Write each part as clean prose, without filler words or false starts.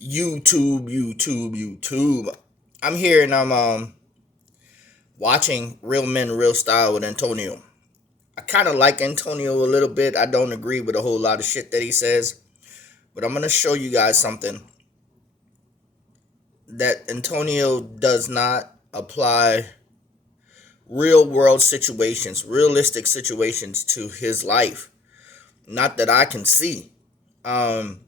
YouTube. I'm here and I'm watching Real Men, Real Style with Antonio. I kind of like Antonio a little bit. I don't agree with a whole lot of shit that he says, but I'm gonna show you guys something that Antonio does not apply real world situations, realistic situations to his life. Not that I can see. Um,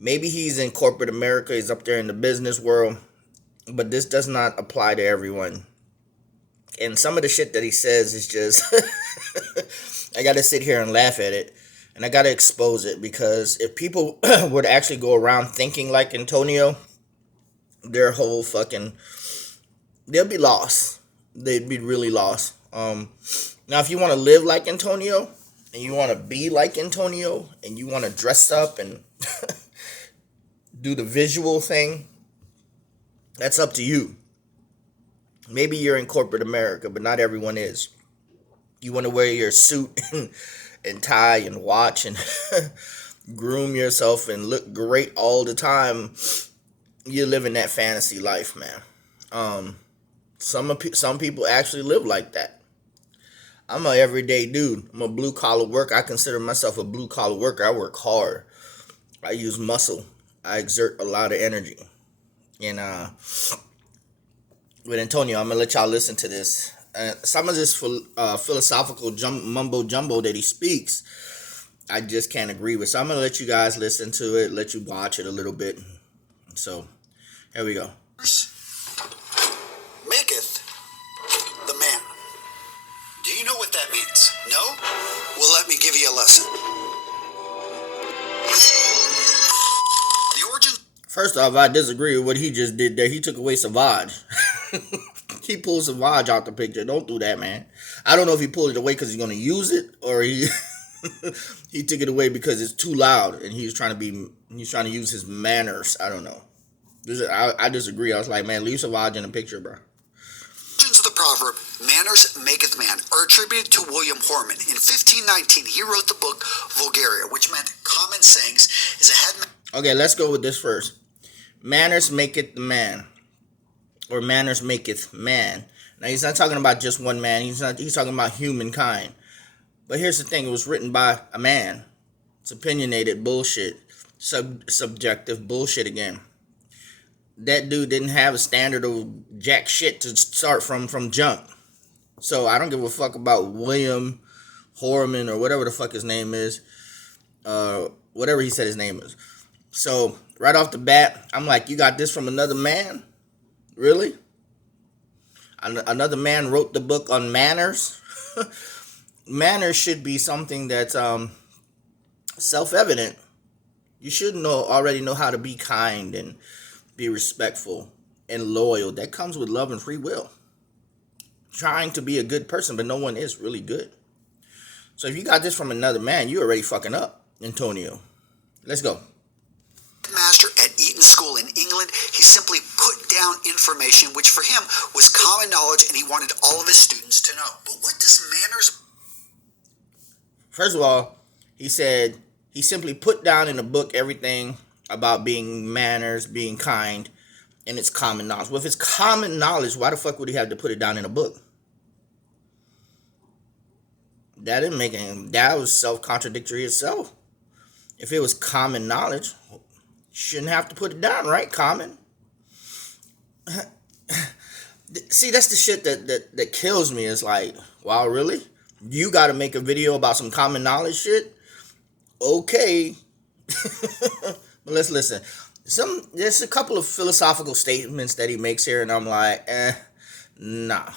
Maybe he's in corporate America, he's up there in the business world, but this does not apply to everyone. And some of the shit that he says is just I gotta sit here and laugh at it, and I gotta expose it, because if people were to actually go around thinking like Antonio, their whole fucking they'll be lost. They'd be really lost. Now if you want to live like Antonio and you want to be like Antonio and you want to dress up and do the visual thing, that's up to you. Maybe you're in corporate America, but not everyone is. You want to wear your suit and tie and watch and groom yourself and look great all the time. You're living that fantasy life, man. Some people actually live like that. I'm a everyday dude. I'm a blue collar worker. I consider myself a blue collar worker. I work hard. I use muscle. I exert a lot of energy. And with Antonio, I'm gonna let y'all listen to this. Some of this philosophical mumbo jumbo that he speaks, I just can't agree with. So I'm gonna let you guys listen to it, let you watch it a little bit. So here we go. Maketh the man. Do you know what that means? No? Well, let me give you a lesson. The origin. First off, I disagree with what he just did there. He took away Savage. He pulled Savage out the picture. Don't do that, man. I don't know if he pulled it away because he's going to use it, or he he took it away because it's too loud and he's trying to use his manners. I don't know. I disagree. I was like, man, leave Savage in the picture, bro. Origins of the proverb, manners maketh man, are attributed to William Horman. In 1519, he wrote the book Vulgaria, which meant common sayings is a headman. Okay, let's go with this first. Manners maketh the man, or manners maketh man. Now he's not talking about just one man. He's talking about humankind. But here's the thing: it was written by a man. It's opinionated bullshit, subjective bullshit again. That dude didn't have a standard of jack shit to start from jump. So I don't give a fuck about William Horman or whatever the fuck his name is. Whatever he said his name is. So right off the bat, I'm like, you got this from another man? Really? Another man wrote the book on manners? Manners should be something that's self-evident. You should already know how to be kind and be respectful and loyal. That comes with love and free will. Trying to be a good person, but no one is really good. So if you got this from another man, you already fucking up, Antonio. Let's go. Master at Eton School in England, he simply put down information which for him was common knowledge and he wanted all of his students to know. But what does manners... First of all, he said he simply put down in a book everything about being manners, being kind, and it's common knowledge. Well, if it's common knowledge, why the fuck would he have to put it down in a book? That didn't make any... That was self-contradictory itself. If it was common knowledge, shouldn't have to put it down, right? Common. See, that's the shit that kills me. It's like, wow, really? You got to make a video about some common knowledge shit? Okay. But let's listen. There's a couple of philosophical statements that he makes here, and I'm like, nah.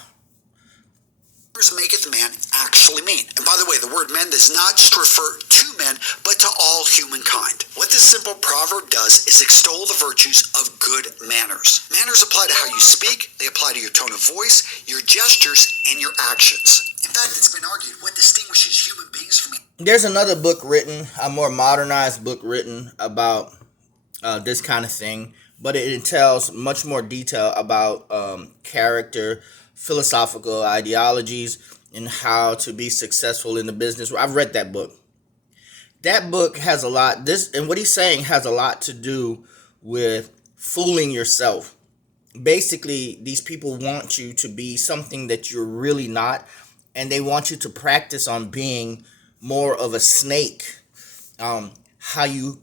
Maketh man actually mean? And by the way, the word men does not just refer to men, but to all humankind. What this simple proverb does is extol the virtues of good manners. Manners apply to how you speak, they apply to your tone of voice, your gestures, and your actions. In fact, it's been argued what distinguishes human beings from... There's another book written, a more modernized book written about this kind of thing, but it entails much more detail about character, philosophical ideologies, and how to be successful in the business. I've read that book. That book has a lot, and what he's saying has a lot to do with fooling yourself. Basically, these people want you to be something that you're really not, and they want you to practice on being more of a snake. How you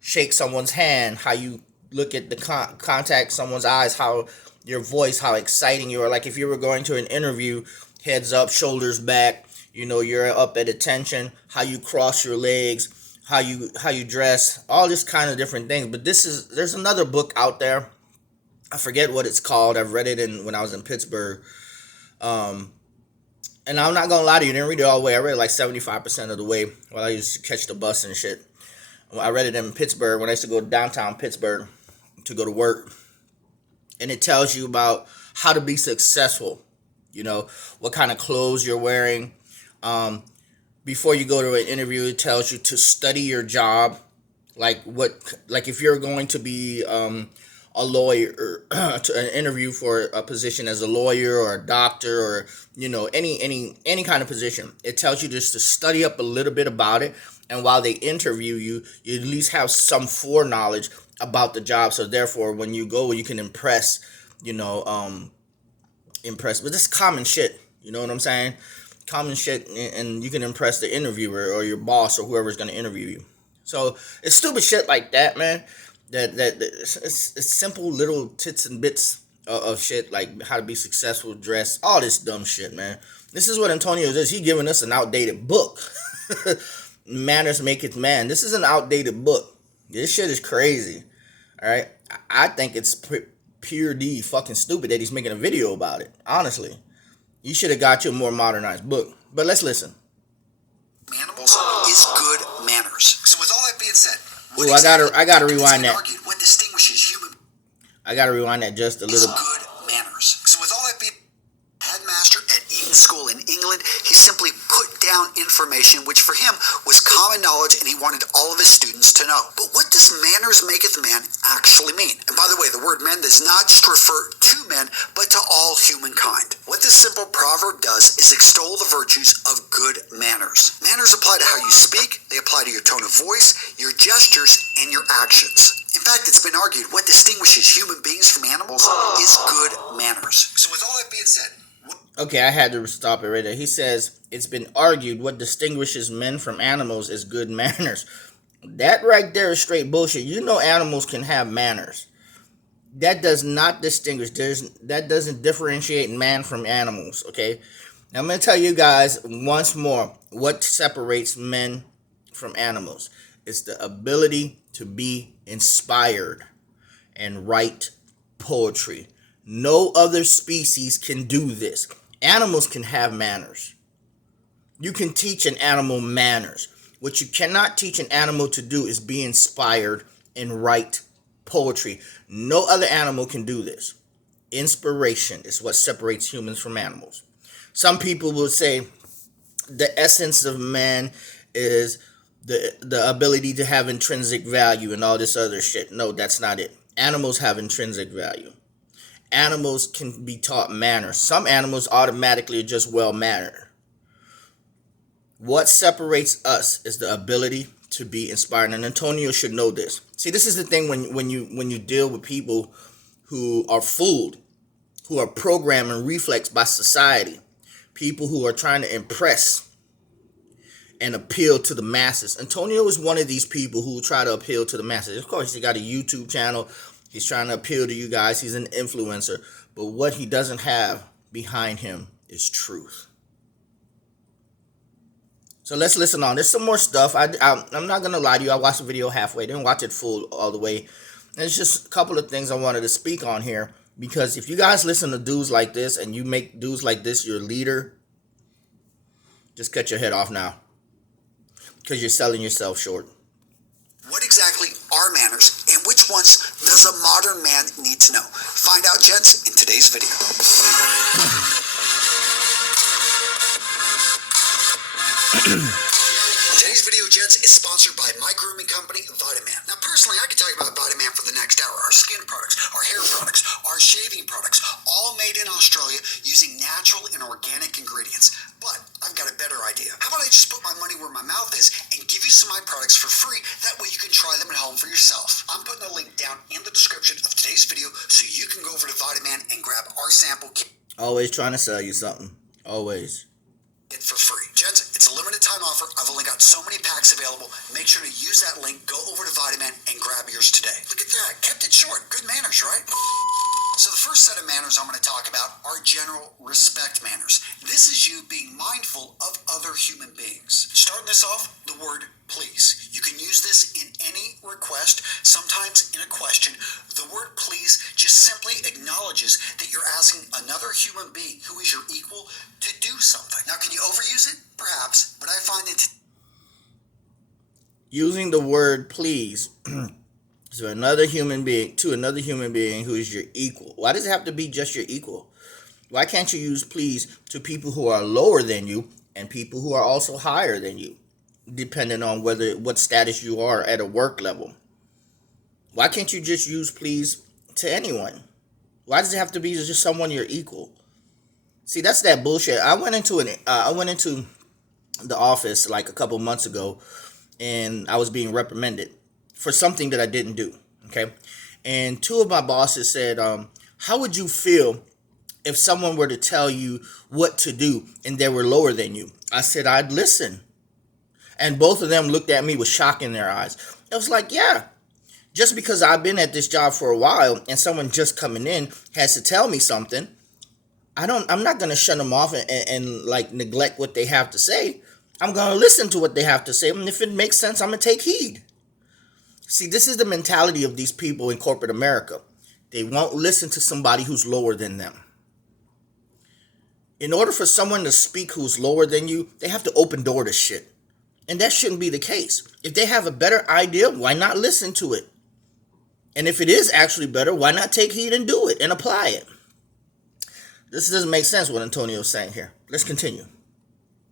shake someone's hand, how you look at the contact someone's eyes, how your voice, how exciting you are. Like if you were going to an interview, heads up, shoulders back, you're up at attention, how you cross your legs, how you dress, all this kind of different things. But there's another book out there. I forget what it's called. I've read it when I was in Pittsburgh. And I'm not gonna lie to you, I didn't read it all the way. I read it like 75% of the way while I used to catch the bus and shit. I read it in Pittsburgh when I used to go downtown Pittsburgh to go to work. And it tells you about how to be successful. What kind of clothes you're wearing. Before you go to an interview, it tells you to study your job. Like if you're going to be a lawyer, to an interview for a position as a lawyer or a doctor, or any kind of position, it tells you just to study up a little bit about it. And while they interview you, you at least have some foreknowledge about the job. So therefore, when you go, you can impress. Impress. But this is common shit. You know what I'm saying? Common shit, and you can impress the interviewer or your boss or whoever's going to interview you. So it's stupid shit like that, man. That it's simple little tits and bits of shit, like how to be successful, dress, all this dumb shit, man. This is what Antonio is. He giving us an outdated book. Manners maketh man. This is an outdated book. This shit is crazy. All right, I think it's pure D fucking stupid that he's making a video about it. Honestly, you should have got you a more modernized book. But let's listen. Animals is good manners. So with all that being said, ooh, I gotta rewind that. What distinguishes human? I gotta rewind that just a little. Good manners. So with all that being, headmaster at Eton School in England, he simply put down information which for him was common knowledge, and he wanted all of his students to know. But what does manners maketh man actually mean? And by the way, the word man does not just refer to men, but to all humankind. What this simple proverb does is extol the virtues of good manners. Manners apply to how you speak, they apply to your tone of voice, your gestures, and your actions. In fact, it's been argued what distinguishes human beings from animals is good manners. So with all that being said, okay, I had to stop it right there. He says, it's been argued what distinguishes men from animals is good manners. That right there is straight bullshit. Animals can have manners. That does not distinguish. That doesn't differentiate man from animals, okay? Now, I'm going to tell you guys once more what separates men from animals. It's the ability to be inspired and write poetry. No other species can do this. Animals can have manners. You can teach an animal manners. What you cannot teach an animal to do is be inspired and write poetry. No other animal can do this. Inspiration is what separates humans from animals. Some people will say the essence of man is the ability to have intrinsic value and all this other shit. No, that's not it. Animals have intrinsic value. Animals can be taught manners. Some animals automatically are just well-mannered. What separates us is the ability to be inspired. And Antonio should know this. See, this is the thing when you deal with people who are fooled, who are programmed and reflexed by society, people who are trying to impress and appeal to the masses. Antonio is one of these people who try to appeal to the masses. Of course, he got a YouTube channel. He's trying to appeal to you guys. He's an influencer. But what he doesn't have behind him is truth. So let's listen on. There's some more stuff. I'm not going to lie to you. I watched the video halfway. Didn't watch it full all the way. There's just a couple of things I wanted to speak on here. Because if you guys listen to dudes like this and you make dudes like this your leader, just cut your head off now. Because you're selling yourself short. What exactly are manners, and which ones does a modern man need to know? Find out, gents, in today's video. Today's video, gents, is sponsored by my grooming company, Vitaman. Now, personally, I could talk about Vitaman for the next hour. Our skin products, our hair products, our shaving products, all made in Australia using natural and organic ingredients. But I've got a better idea. How about I just put my money where my mouth is and give you some of my products for free? That way you can try them at home for yourself. yourself. I'm putting a link down in the description of today's video so you can go over to Vitaman and grab our sample kit. Always trying to sell you something. Always. For free. Gents, it's a limited time offer. I've only got so many packs available. Make sure to use that link. Go over to Vitaman and grab yours today. Look at that. Kept it short. Good manners, right? So the first set of manners I'm going to talk about are general respect manners. This is you being mindful of other human beings. Starting this off, the word please. You can use this in any request, sometimes in a question. The word please just simply acknowledges that you're asking another human being who is your equal to do something. Now, can you overuse it? Perhaps, but I find it using the word please to another human being who is your equal. Why does it have to be just your equal? Why can't you use please to people who are lower than you and people who are also higher than you, depending on what status you are at a work level? Why can't you just use please to anyone? Why does it have to be just someone you're equal? See, that's that bullshit. I went into the office like a couple months ago, and I was being reprimanded for something that I didn't do. Okay, and two of my bosses said, "How would you feel if someone were to tell you what to do and they were lower than you?" I said, "I'd listen." And both of them looked at me with shock in their eyes. I was like, yeah, just because I've been at this job for a while and someone just coming in has to tell me something, I'm not going to shut them off and like neglect what they have to say. I'm going to listen to what they have to say. And if it makes sense, I'm going to take heed. See, this is the mentality of these people in corporate America. They won't listen to somebody who's lower than them. In order for someone to speak who's lower than you, they have to open door to shit. And that shouldn't be the case. If they have a better idea, why not listen to it? And if it is actually better, why not take heed and do it and apply it? This doesn't make sense what Antonio's saying here. Let's continue.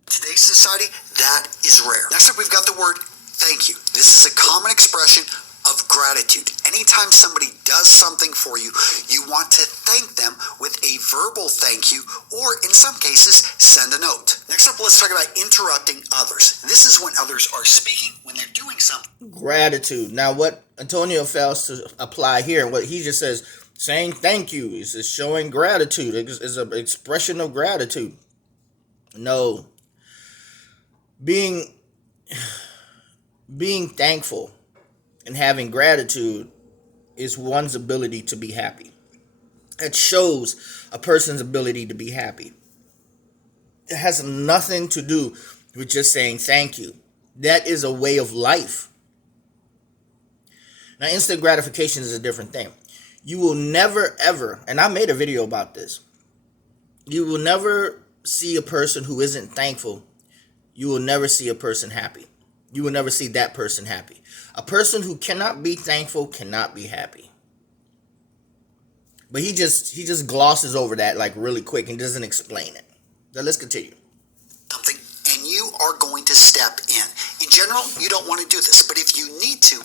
Today's society, that is rare. Next up, we've got the word thank you. This is a common expression of gratitude. Anytime somebody does something for you, you want to thank them with a verbal thank you, or in some cases, send a note. Next up, let's talk about interrupting others. This is when others are speaking, when they're doing something. Gratitude. Now, what Antonio fails to apply here, what he just says, saying thank you is showing gratitude. It's an expression of gratitude. No. Being thankful and having gratitude is one's ability to be happy. It shows a person's ability to be happy. It has nothing to do with just saying thank you. That is a way of life. Now, instant gratification is a different thing. You will never, ever, and I made a video about this, you will never see a person who isn't thankful. You will never see a person happy. You will never see that person happy. A person who cannot be thankful cannot be happy. But he just glosses over that like really quick and doesn't explain it. So let's continue. Something, and you are going to step in. In general, you don't want to do this, but if you need to,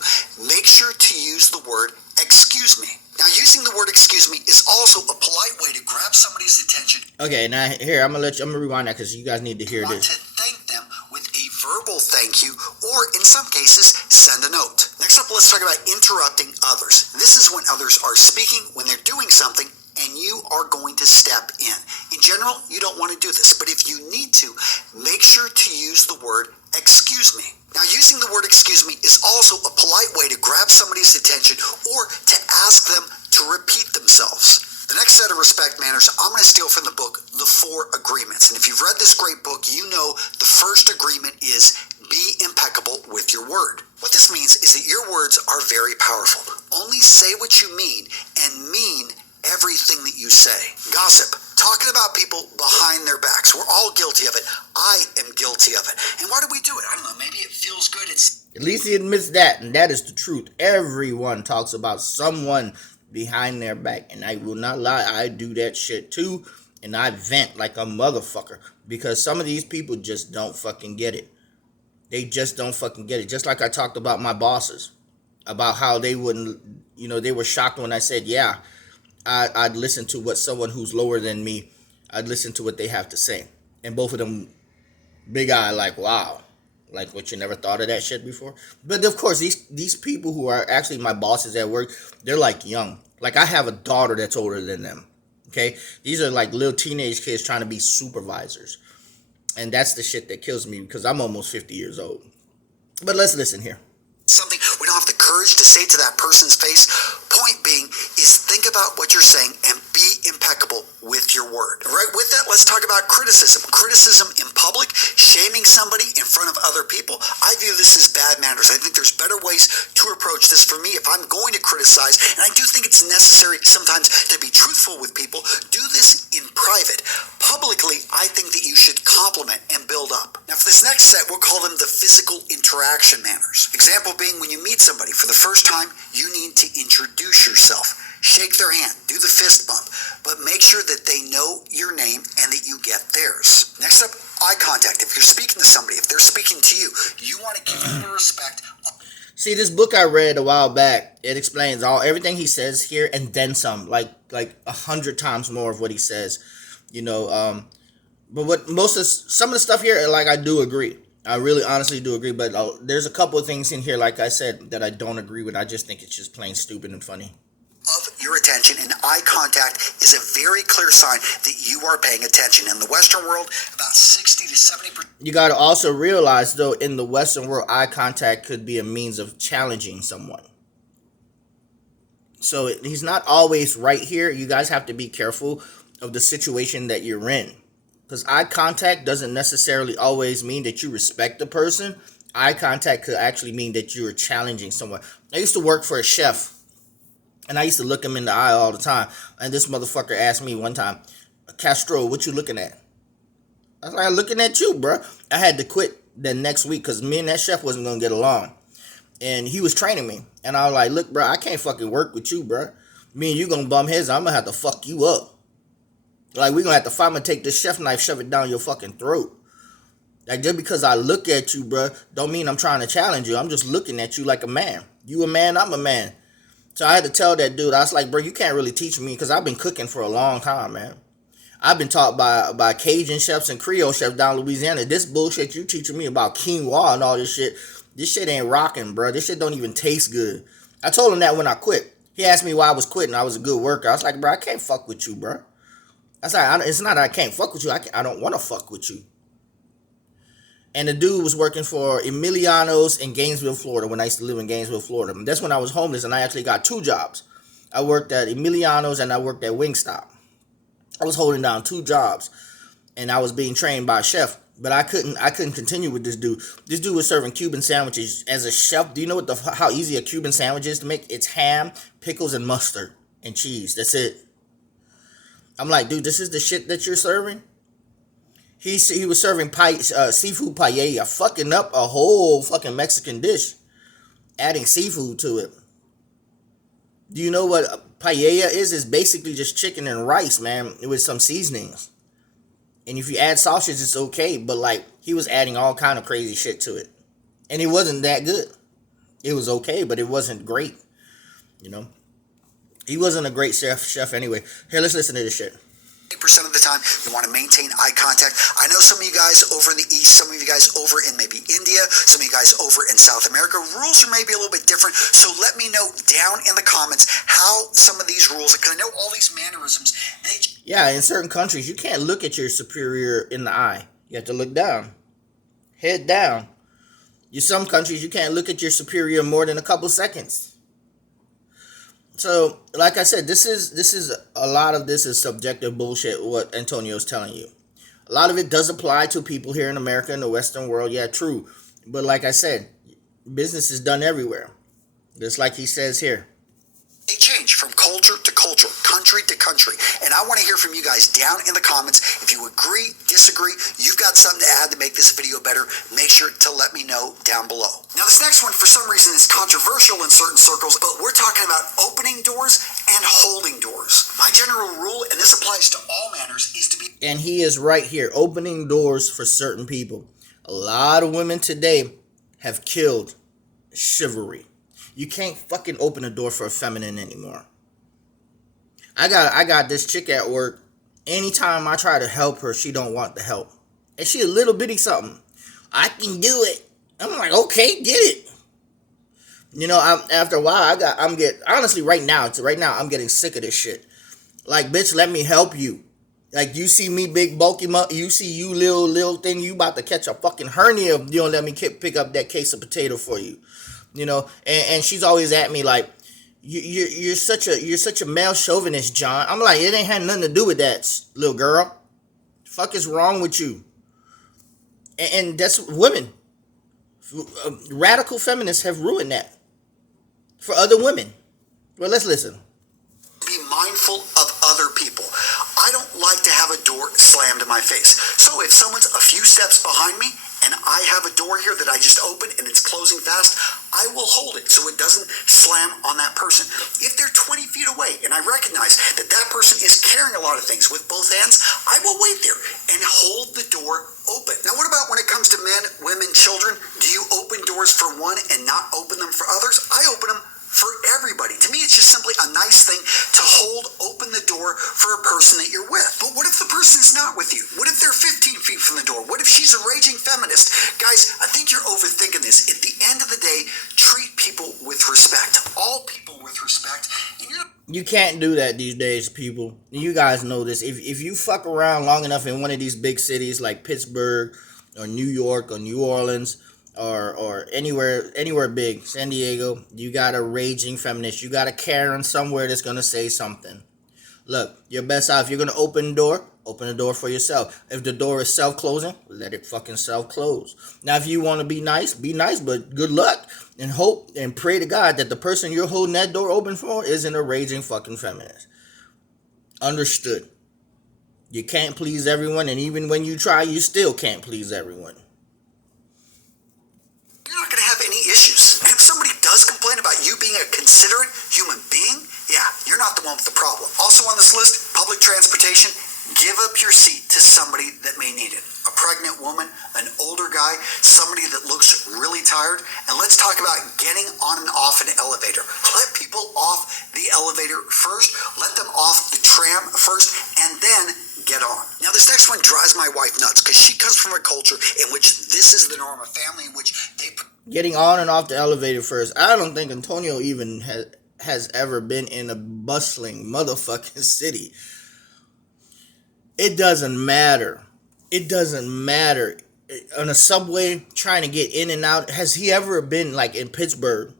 make sure to use the word excuse me. Now, using the word excuse me is also a polite way to grab somebody's attention. Okay, now here I'm gonna rewind that because you guys need to hear this. To thank them with a verbal thank you, or in some cases, send a note. Next up, let's talk about interrupting others. This is when others are speaking, when they're doing something, and you are going to step in. In general, you don't want to do this, but if you need to, make sure to use the word excuse me. Now, using the word excuse me is also a polite way to grab somebody's attention or to ask them to repeat themselves. The next set of respect manners I'm going to steal from the book, The 4 Agreements. And if you've read this great book, you know the first agreement is be impeccable with your word. What this means is that your words are very powerful. Only say what you mean and mean everything that you say. Gossip, talking about people behind their backs. We're all guilty of it. I am guilty of it. And why do we do it? I don't know. Maybe it feels good. At least he admits that, and that is the truth. Everyone talks about someone behind their back, and I will not lie, I do that shit too, and I vent like a motherfucker, because some of these people just don't fucking get it. They just don't fucking get it. Just like I talked about my bosses, about how they wouldn't, they were shocked when I said, yeah, I'd listen to what someone who's lower than me, I'd listen to what they have to say. And both of them, big eye, like, wow, Like what, you never thought of that shit before? But of course, these people who are actually my bosses at work, they're like young. Like I have a daughter that's older than them. Okay, these are like little teenage kids trying to be supervisors, and that's the shit that kills me because I'm almost 50 years old. But let's listen here. Something we don't have the courage to say to that person's face. Point being is think about what you're saying and be impeccable with your word. All right, with that, let's talk about criticism. Criticism in public, shaming somebody in front of other people. I view this as bad manners. I think there's better ways to approach this for me. If I'm going to criticize, and I do think it's necessary sometimes to be truthful with people, do this in private. Publicly, I think that you should compliment and build up. Now, for this next set, we'll call them the physical interaction manners. Example being, when you meet somebody for the first time, you need to introduce yourself. Shake their hand, do the fist bump, but make sure that they know your name and that you get theirs. Next up, eye contact. If you're speaking to somebody, if they're speaking to you, you want to give them the respect. See, this book I read a while back, it explains everything he says here and then some, like 100 times more of what he says, you know. But what some of the stuff here, like, I do agree. I really honestly do agree, but there's a couple of things in here, like I said, that I don't agree with. I just think it's just plain stupid and funny. Of your attention, and eye contact is a very clear sign that you are paying attention. In the Western world, about 60 to 70%. You got to also realize, though, in the Western world, eye contact could be a means of challenging someone. So he's not always right here. You guys have to be careful of the situation that you're in. Because eye contact doesn't necessarily always mean that you respect the person. Eye contact could actually mean that you're challenging someone. I used to work for a chef, and I used to look him in the eye all the time. And this motherfucker asked me one time, Castro, what you looking at? I was like, I'm looking at you, bro. I had to quit the next week because me and that chef wasn't going to get along. And he was training me. And I was like, look, bro, I can't fucking work with you, bro. Me and you going to bum heads. I'm going to have to fuck you up. Like, we're going to have to fight. I'm going to take this chef knife, shove it down your fucking throat. Like, just because I look at you, bro, don't mean I'm trying to challenge you. I'm just looking at you like a man. You a man, I'm a man. So I had to tell that dude, I was like, bro, you can't really teach me because I've been cooking for a long time, man. I've been taught by Cajun chefs and Creole chefs down in Louisiana. This bullshit you teaching me about quinoa and all this shit ain't rocking, bro. This shit don't even taste good. I told him that when I quit. He asked me why I was quitting. I was a good worker. I was like, bro, I can't fuck with you, bro. I was like, it's not that I can't fuck with you. I don't want to fuck with you. And the dude was working for Emiliano's in Gainesville, Florida, when I used to live in Gainesville, Florida. And that's when I was homeless, and I actually got 2 jobs. I worked at Emiliano's and I worked at Wingstop. I was holding down 2 jobs, and I was being trained by a chef. But I couldn't continue with this dude. This dude was serving Cuban sandwiches as a chef. Do you know how easy a Cuban sandwich is to make? It's ham, pickles, and mustard and cheese. That's it. I'm like, dude, this is the shit that you're serving? He was serving seafood paella, fucking up a whole fucking Mexican dish, adding seafood to it. Do you know what paella is? It's basically just chicken and rice, man, with some seasonings. And if you add sausage, it's okay. But, like, he was adding all kind of crazy shit to it. And it wasn't that good. It was okay, but it wasn't great. You know? He wasn't a great chef anyway. Here, let's listen to this shit. 80% of the time, you want to maintain eye contact. I know some of you guys over in the East, some of you guys over in maybe India, some of you guys over in South America, rules are maybe a little bit different. So let me know down in the comments how some of these rules, because I know all these mannerisms, yeah, in certain countries, you can't look at your superior in the eye. You have to look down. Head down. In some countries, you can't look at your superior more than a couple seconds. So, like I said, this is a lot of this is subjective bullshit, what Antonio's telling you. A lot of it does apply to people here in America, in the Western world. Yeah, true. But like I said, business is done everywhere. Just like he says here. They change from culture to culture, country to country. And I want to hear from you guys down in the comments. If you agree, disagree, you've got something to add to make this video better, make sure to let me know down below. Now, this next one, for some reason, is controversial in certain circles, but we're talking about opening doors and holding doors. My general rule, and this applies to all manners, is to be... And he is right here, opening doors for certain people. A lot of women today have killed chivalry. You can't fucking open a door for a feminine anymore. I got this chick at work. Anytime I try to help her, she don't want the help. And she a little bitty something. I can do it. I'm like, okay, get it. After a while, honestly right now, I'm getting sick of this shit. Like, bitch, let me help you. Like, you see me big bulky, you see you little thing, you about to catch a fucking hernia if you don't let me pick up that case of potato for you. And she's always at me like, you're such a male chauvinist, John. I'm like, it ain't had nothing to do with that, little girl. The fuck is wrong with you? And that's women. Radical feminists have ruined that for other women. Well, let's listen. Be mindful of other people. I don't like to have a door slammed in my face. So if someone's a few steps behind me and I have a door here that I just opened and it's closing fast, I will hold it so it doesn't slam on that person. If they're 20 feet away and I recognize that that person is carrying a lot of things with both hands, I will wait there and hold the door open. Now, what about when it comes to men, women, children? Do you open doors for one and not open them for others? I open them for everybody. To me, it's just simply a nice thing to hold open the door for a person that you're with. But what if the person is not with you? What if they're 15 feet from the door? What if she's a raging feminist? Guys, I think you're overthinking this. At the end of the day, treat people with respect. All people with respect. And you can't do that these days, people. You guys know this. If you fuck around long enough in one of these big cities like Pittsburgh or New York or New Orleans, or anywhere big, San Diego, you got a raging feminist. You got a Karen somewhere that's gonna say something. Look, your best out, if you're gonna open the door for yourself. If the door is self-closing, let it fucking self-close. Now, if you want to be nice, but good luck and hope and pray to God that the person you're holding that door open for isn't a raging fucking feminist. Understood. You can't please everyone, and even when you try, you still can't please everyone. you're not going to have any issues. And if somebody does complain about you being a considerate human being, yeah, you're not the one with the problem. Also on this list, public transportation. Give up your seat to somebody that may need it. A pregnant woman, an older guy, somebody that looks really tired. And let's talk about getting on and off an elevator. Let people off the elevator first. Let them off the tram first, and then get on. Now, this next one drives my wife nuts because she comes from a culture in which this is the norm, a family in which they... Getting on and off the elevator first. I don't think Antonio even has ever been in a bustling motherfucking city. It doesn't matter. It doesn't matter. On a subway, trying to get in and out. Has he ever been like in Pittsburgh,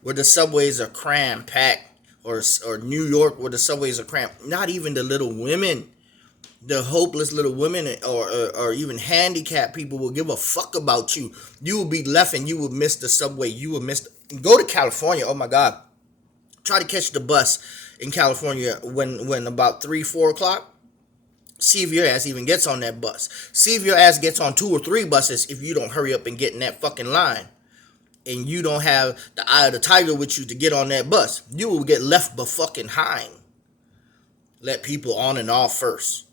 where the subways are cram packed, or New York, where the subways are cramped? Not even the little women, the hopeless little women, or even handicapped people will give a fuck about you. You will be left and you will miss the subway. You will miss. Go to California. Oh my God. Try to catch the bus in California when about 3-4 o'clock. See if your ass even gets on that bus. See if your ass gets on 2 or 3 buses if you don't hurry up and get in that fucking line. And you don't have the eye of the tiger with you to get on that bus. You will get left behind. Let people on and off first.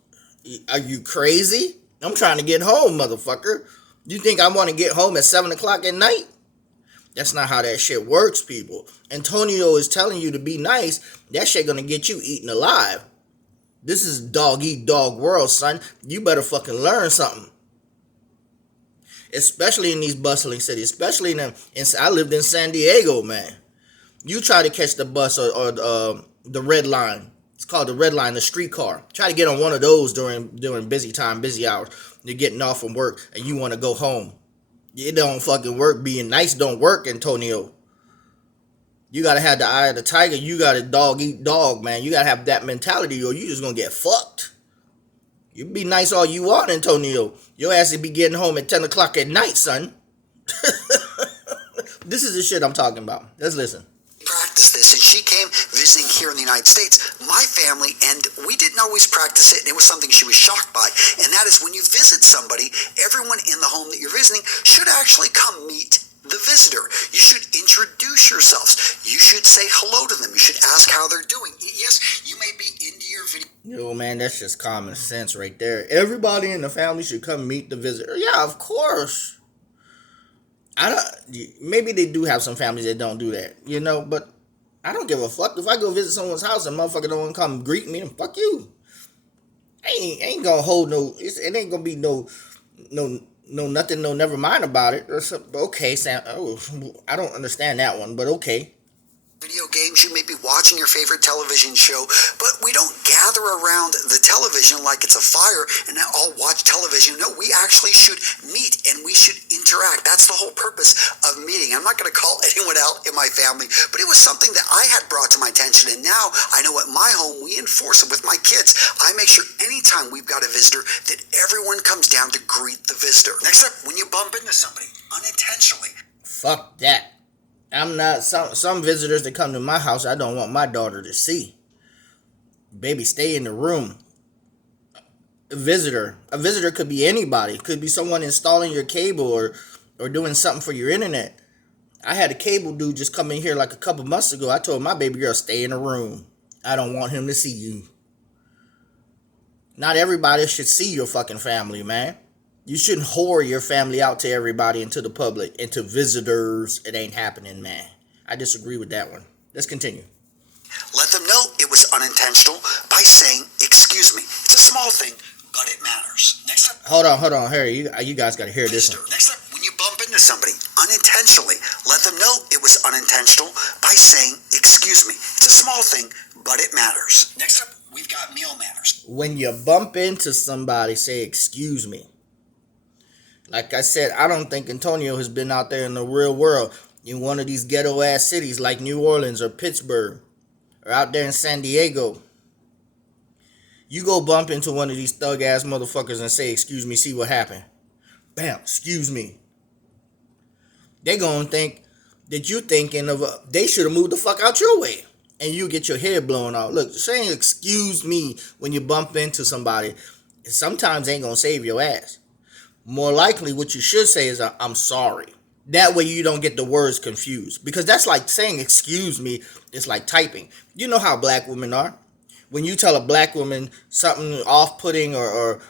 Are you crazy? I'm trying to get home, motherfucker. You think I want to get home at 7 o'clock at night? That's not how that shit works, people. Antonio is telling you to be nice. That shit gonna get you eaten alive. This is dog eat dog world, son. You better fucking learn something. Especially in these bustling cities. Especially I lived in San Diego, man. You try to catch the bus or the red line. It's called the red line, the streetcar. Try to get on one of those during busy hours. You're getting off from work and you want to go home. It don't fucking work. Being nice don't work, Antonio. You gotta have the eye of the tiger. You gotta dog eat dog, man. You gotta have that mentality or you just gonna get fucked. You be nice all you want, Antonio. Your ass will be getting home at 10 o'clock at night, son. This is the shit I'm talking about. Let's listen. Practice this, and she came visiting here in the United States, my family, and we didn't always practice it, and it was something she was shocked by, and that is when you visit somebody, everyone in the home that you're visiting should actually come meet the visitor. You should introduce yourselves. You should say hello to them. You should ask how they're doing. Yes, you may be into your video. Yo, man, that's just common sense right there. Everybody in the family should come meet the visitor. Yeah, of course. Maybe they do have some families that don't do that, but I don't give a fuck. If I go visit someone's house and motherfucker don't want to come greet me, then fuck you. I ain't gonna hold it ain't gonna be no no nothing, no never mind about it. Okay, Sam. Oh, I don't understand that one, but okay. Video games, you may be watching your favorite television show, but we don't gather around the television like it's a fire and all watch television. No, we actually should meet and we should interact. That's the whole purpose of meeting. I'm not going to call anyone out in my family, but it was something that I had brought to my attention, and now I know at my home we enforce it with my kids. I make sure anytime we've got a visitor that everyone comes down to greet the visitor. Next up, when you bump into somebody unintentionally. Fuck that. I'm not some visitors that come to my house I don't want my daughter to see. Baby, stay in the room. A visitor could be anybody. Could be someone installing your cable or doing something for your internet. I had a cable dude just come in here like a couple months ago. I told my baby girl, stay in the room. I don't want him to see you. Not everybody should see your fucking family, man. You shouldn't whore your family out to everybody and to the public and to visitors. It ain't happening, man. I disagree with that one. Let's continue. Let them know it was unintentional by saying, excuse me. It's a small thing, but it matters. Next up. Hold on. Harry, you guys got to hear this one. Next up, when you bump into somebody unintentionally, let them know it was unintentional by saying, excuse me. It's a small thing, but it matters. Next up, we've got meal manners. When you bump into somebody, say, excuse me. Like I said, I don't think Antonio has been out there in the real world in one of these ghetto ass cities like New Orleans or Pittsburgh or out there in San Diego. You go bump into one of these thug ass motherfuckers and say, excuse me, see what happened. Bam, excuse me. They gonna think that you thinking of they should have moved the fuck out your way. And you get your head blown off. Look, saying excuse me when you bump into somebody sometimes ain't gonna save your ass. More likely, what you should say is, I'm sorry. That way you don't get the words confused. Because that's like saying, excuse me, it's like typing. You know how black women are. When you tell a black woman something off-putting or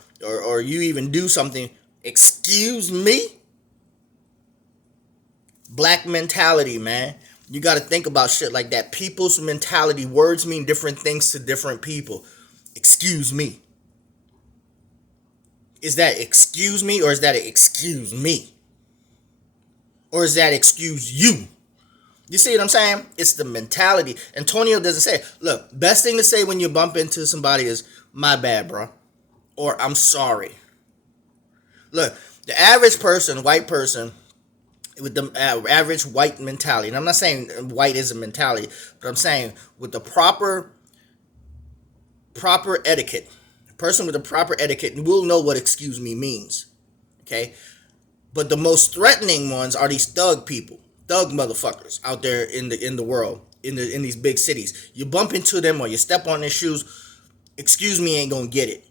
you even do something, excuse me? Black mentality, man. You got to think about shit like that. People's mentality. Words mean different things to different people. Excuse me. Is that excuse me or is that excuse me? Or is that excuse you? You see what I'm saying? It's the mentality. Antonio doesn't say, look, best thing to say when you bump into somebody is, my bad, bro. Or I'm sorry. Look, the average person, white person, with the average white mentality, and I'm not saying white is a mentality, but I'm saying with the proper etiquette, person with the proper etiquette will know what excuse me means. Okay? But the most threatening ones are these thug people, thug motherfuckers out there in the world, in these big cities. You bump into them or you step on their shoes, excuse me ain't gonna get it.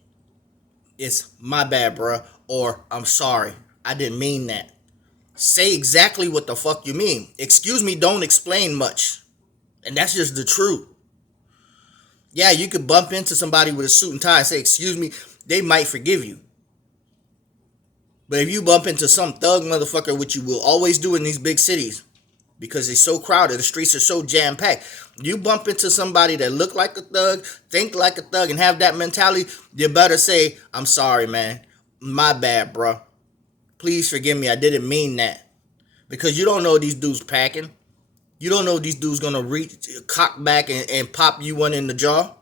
It's my bad, bruh, or I'm sorry, I didn't mean that. Say exactly what the fuck you mean. Excuse me don't explain much. And that's just the truth. Yeah, you could bump into somebody with a suit and tie and say, excuse me, they might forgive you. But if you bump into some thug motherfucker, which you will always do in these big cities, because it's so crowded, the streets are so jam-packed, you bump into somebody that look like a thug, think like a thug, and have that mentality, you better say, I'm sorry, man. My bad, bro. Please forgive me, I didn't mean that. Because you don't know these dudes packing. You don't know these dudes gonna cock back and pop you one in the jaw.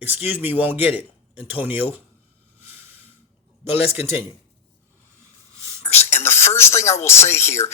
Excuse me, you won't get it, Antonio. But let's continue. And the first thing I will say here